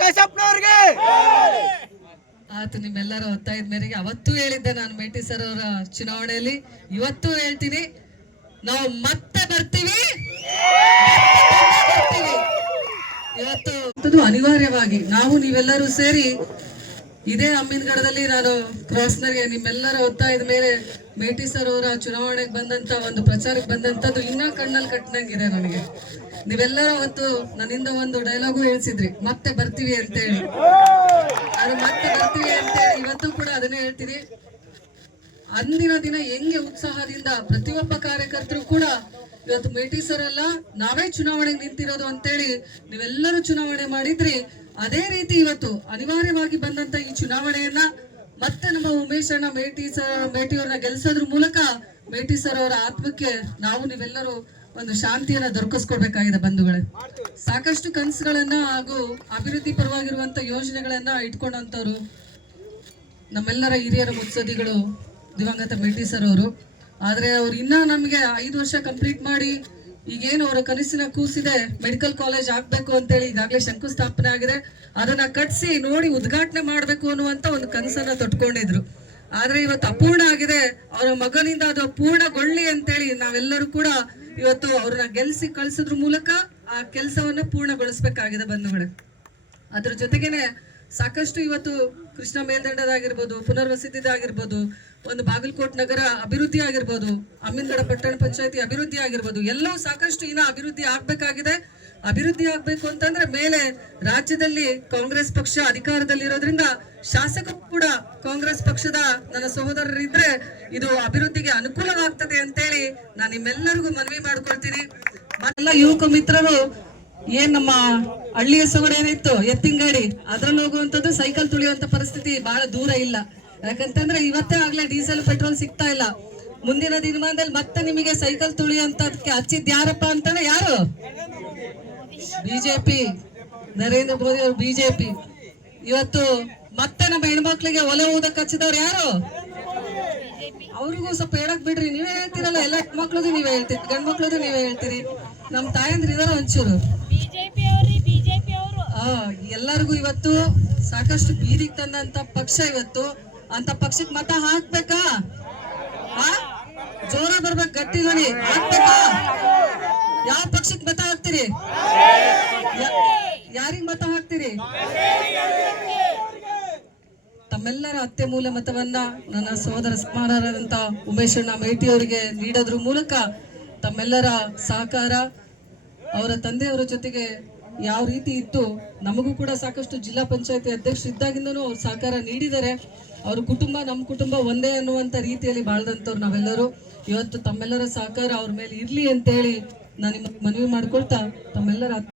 ಕಾಶಪ್ಪನವ್ರಿಗೆ. ಆತು ನಿಮ್ಮೆಲ್ಲರ ಒತ್ತಾಯದ ಮೇರೆಗೆ ಅವತ್ತು ಹೇಳಿದ್ದೆ ನಾನು ಮೇಟಿ ಸರ್ ಅವರ ಚುನಾವಣೆಯಲ್ಲಿ, ಇವತ್ತು ಹೇಳ್ತೀನಿ, ನಾವು ಮತ್ತೆ ಬರ್ತೀವಿ. ಇವತ್ತು ಅನಿವಾರ್ಯವಾಗಿ ನಾವು ನೀವೆಲ್ಲರೂ ಸೇರಿ ಇದೇ ಅಮ್ಮಿನಗಡದಲ್ಲಿ ನಾನು ಕ್ರಾಸ್ನರ್ಗೆ ನಿಮ್ಮೆಲ್ಲರ ಒತ್ತಾಯದ ಮೇಲೆ ಮೇಟಿ ಸರ್ ಅವರ ಚುನಾವಣೆಗೆ ಬಂದಂತ ಒಂದು ಪ್ರಚಾರಕ್ಕೆ ಬಂದಂತದ್ದು ಇನ್ನ ಕಣ್ಣಲ್ಲಿ ಕಟ್ಟಂಗಿದೆ ನನಗೆ. ನೀವೆಲ್ಲರೂ ಅವತ್ತು ನನ್ನಿಂದ ಒಂದು ಡೈಲಾಗು ಹೇಳ್ಸಿದ್ರಿ, ಮತ್ತೆ ಬರ್ತೀವಿ ಅಂತೇಳಿ. ಅದು ಮತ್ತೆ ಬರ್ತೀವಿ ಅಂತೇಳಿ ಇವತ್ತು ಕೂಡ ಅದನ್ನೇ ಹೇಳ್ತೀನಿ. ಅಂದಿನ ದಿನ ಹೆಂಗೆ ಉತ್ಸಾಹದಿಂದ ಪ್ರತಿಯೊಬ್ಬ ಕಾರ್ಯಕರ್ತರು ಕೂಡ ಇವತ್ತು ಮೇಟಿ ಸರ್ ಅಲ್ಲ ನಾವೇ ಚುನಾವಣೆಗೆ ನಿಂತಿರೋದು ಅಂತೇಳಿ ನೀವೆಲ್ಲರೂ ಚುನಾವಣೆ ಮಾಡಿದ್ರಿ. ಅದೇ ರೀತಿ ಇವತ್ತು ಅನಿವಾರ್ಯವಾಗಿ ಬಂದಂತ ಈ ಚುನಾವಣೆಯನ್ನ ಮತ್ತೆ ನಮ್ಮ ಉಮೇಶ್ ಅಣ್ಣ ಮೇಟಿಯವ್ರನ್ನ ಗೆಲ್ಸೋದ್ರ ಮೂಲಕ ಮೇಟಿ ಸರ್ ಅವರ ಆತ್ಮಕ್ಕೆ ನಾವು ನೀವೆಲ್ಲರೂ ಒಂದು ಶಾಂತಿಯನ್ನ ದೊರಕಿಸ್ಕೊಡ್ಬೇಕಾಗಿದೆ ಬಂಧುಗಳೇ. ಸಾಕಷ್ಟು ಕನಸುಗಳನ್ನ ಹಾಗೂ ಅಭಿವೃದ್ಧಿ ಪರವಾಗಿರುವಂತ ಯೋಜನೆಗಳನ್ನ ಇಟ್ಕೊಂಡಂತವ್ರು ನಮ್ಮೆಲ್ಲರ ಹಿರಿಯರ ಮುತ್ಸದಿಗಳು ದಿವಂಗತ ಮೇಟಿ ಸರ್ ಅವರು. ಆದ್ರೆ ಅವ್ರು ಇನ್ನ ನಮ್ಗೆ 5 ವರ್ಷ ಕಂಪ್ಲೀಟ್ ಮಾಡಿ ಈಗೇನು ಅವರ ಕನಸಿನ ಕೂಸಿದೆ ಮೆಡಿಕಲ್ ಕಾಲೇಜ್ ಆಗ್ಬೇಕು ಅಂತೇಳಿ ಈಗಾಗಲೇ ಶಂಕುಸ್ಥಾಪನೆ ಆಗಿದೆ. ಅದನ್ನ ಕಟ್ಸಿ ನೋಡಿ ಉದ್ಘಾಟನೆ ಮಾಡ್ಬೇಕು ಅನ್ನುವಂತ ಒಂದು ಕನಸನ್ನ ತೊಟ್ಕೊಂಡಿದ್ರು. ಆದ್ರೆ ಇವತ್ತು ಅಪೂರ್ಣ ಆಗಿದೆ. ಅವರ ಮಗನಿಂದ ಅದು ಪೂರ್ಣಗೊಳ್ಳಿ ಅಂತೇಳಿ ನಾವೆಲ್ಲರೂ ಕೂಡ ಇವತ್ತು ಅವ್ರನ್ನ ಗೆಲ್ಸಿ ಕಳ್ಸೋದ್ರ ಮೂಲಕ ಆ ಕೆಲಸವನ್ನ ಪೂರ್ಣಗೊಳಿಸ್ಬೇಕಾಗಿದೆ ಬಂಧುಗಳೇ. ಅದ್ರ ಜೊತೆಗೇನೆ ಸಾಕಷ್ಟು ಇವತ್ತು ಕೃಷ್ಣ ಮೇಲ್ದಂಡದಾಗಿರ್ಬೋದು, ಪುನರ್ವಸತಿದಾಗಿರ್ಬೋದು, ಒಂದು ಬಾಗಲಕೋಟ್ ನಗರ ಅಭಿವೃದ್ಧಿ ಆಗಿರ್ಬೋದು, ಅಮ್ಮಿನಗಡ ಪಟ್ಟಣ ಪಂಚಾಯತಿ ಅಭಿವೃದ್ಧಿ ಆಗಿರ್ಬೋದು, ಎಲ್ಲವೂ ಸಾಕಷ್ಟು ಇನ್ನ ಅಭಿವೃದ್ಧಿ ಆಗ್ಬೇಕಾಗಿದೆ. ಅಭಿವೃದ್ಧಿ ಆಗ್ಬೇಕು ಅಂತಂದ್ರೆ ಮೇಲೆ ರಾಜ್ಯದಲ್ಲಿ ಕಾಂಗ್ರೆಸ್ ಪಕ್ಷ ಅಧಿಕಾರದಲ್ಲಿರೋದ್ರಿಂದ ಶಾಸಕರು ಕೂಡ ಕಾಂಗ್ರೆಸ್ ಪಕ್ಷದ ನನ್ನ ಸಹೋದರರಿದ್ರೆ ಇದು ಅಭಿವೃದ್ಧಿಗೆ ಅನುಕೂಲವಾಗ್ತದೆ ಅಂತೇಳಿ ನಾನು ನಿಮ್ಮೆಲ್ಲರಿಗೂ ಮನವಿ ಮಾಡ್ಕೊಳ್ತೀನಿ. ಎಲ್ಲ ಯುವಕ ಮಿತ್ರರು ಏನ್ ನಮ್ಮ ಹಳ್ಳಿಯ ಸೊಗಡು ಏನಿತ್ತು ಎತ್ತಿನ ಗಾಡಿ ಅದ್ರಲ್ಲಿ ಹೋಗುವಂತದ್ದು ಸೈಕಲ್ ತುಳಿಯುವಂತ ಪರಿಸ್ಥಿತಿ ಬಹಳ ದೂರ ಇಲ್ಲ. ಯಾಕಂತಂದ್ರೆ ಇವತ್ತೇ ಆಗ್ಲೇ ಡೀಸೆಲ್ ಪೆಟ್ರೋಲ್ ಸಿಗ್ತಾ ಇಲ್ಲ. ಮುಂದಿನ ದಿನಮಾನದಲ್ಲಿ ಮತ್ತೆ ನಿಮಗೆ ಸೈಕಲ್ ತುಳಿಯುವಂತದಕ್ಕೆ ಹಚ್ಚಿದ್ ಯಾರಪ್ಪ ಅಂತಂದ್ರೆ ಯಾರು? ಬಿಜೆಪಿ, ನರೇಂದ್ರ ಮೋದಿ ಅವರು ಬಿಜೆಪಿ. ಇವತ್ತು ಮತ್ತೆ ನಮ್ಮ ಹೆಣ್ಮಕ್ಳಿಗೆ ಒಲೆ ಊದಕ್ ಹಚ್ಚಿದವ್ರು ಯಾರು? ಅವ್ರಿಗೂ ಸ್ವಲ್ಪ ಹೇಳಕ್ ಬಿಡ್ರಿ. ನೀವೇ ಹೇಳ್ತೀರಲ್ಲ, ಎಲ್ಲ ಹೆಣ್ಮಕ್ಳದು ನೀವೇ ಹೇಳ್ತೀರಿ, ಗಂಡ್ಮಕ್ಳದು ನೀವೇ ಹೇಳ್ತೀರಿ. ನಮ್ ತಾಯಂದ್ರ ಇದಾರ ಒಂಚೂರು. ಎಲ್ಲರಿಗೂ ಇವತ್ತು ಸಾಕಷ್ಟು ಬೀದಿಗೆ ತಂದಂತ ಪಕ್ಷ ಇವತ್ತು ಅಂತ ಪಕ್ಷಕ್ಕೆ ಮತ ಹಾಕ್ಬೇಕಾ? ಜೋರ ಬರ್ಬೇಕು, ಗಟ್ಟಿ ಧ್ವನಿ ಹಾಕ್ಬೇಕಾ? ಯಾವ ಪಕ್ಷಕ್ಕೆ ಮತ ಹಾಕ್ತೀರಿ? ಯಾರಿಗ್ ಮತ ಹಾಕ್ತೀರಿ? ತಮ್ಮೆಲ್ಲರ ಅತ್ಯಮೂಲ್ಯ ಮತವನ್ನ ನನ್ನ ಸಹೋದರ ಸಮಾನರಾದಂತ ಉಮೇಶ್ ಅಣ್ಣ ಮೇಟಿ ಅವರಿಗೆ ನೀಡೋದ್ರ ಮೂಲಕ ತಮ್ಮೆಲ್ಲರ ಸಹಕಾರ, ಅವರ ತಂದೆಯವರ ಜೊತೆಗೆ ಯಾವ ರೀತಿ ಇತ್ತು, ನಮಗೂ ಕೂಡ ಸಾಕಷ್ಟು ಜಿಲ್ಲಾ ಪಂಚಾಯತಿ ಅಧ್ಯಕ್ಷರು ಇದ್ದಾಗಿಂದನೂ ಅವ್ರು ಸಹಕಾರ ನೀಡಿದ್ದಾರೆ. ಅವ್ರ ಕುಟುಂಬ ನಮ್ಮ ಕುಟುಂಬ ಒಂದೇ ಅನ್ನುವಂತ ರೀತಿಯಲ್ಲಿ ಬಾಳ್ದಂತವ್ರು ನಾವೆಲ್ಲರೂ. ಇವತ್ತು ತಮ್ಮೆಲ್ಲರ ಸಹಕಾರ ಅವ್ರ ಮೇಲೆ ಇರ್ಲಿ ಅಂತೇಳಿ ನಾನು ನಿಮಗೆ ಮನವಿ ಮಾಡ್ಕೊಳ್ತಾ ತಮ್ಮೆಲ್ಲರ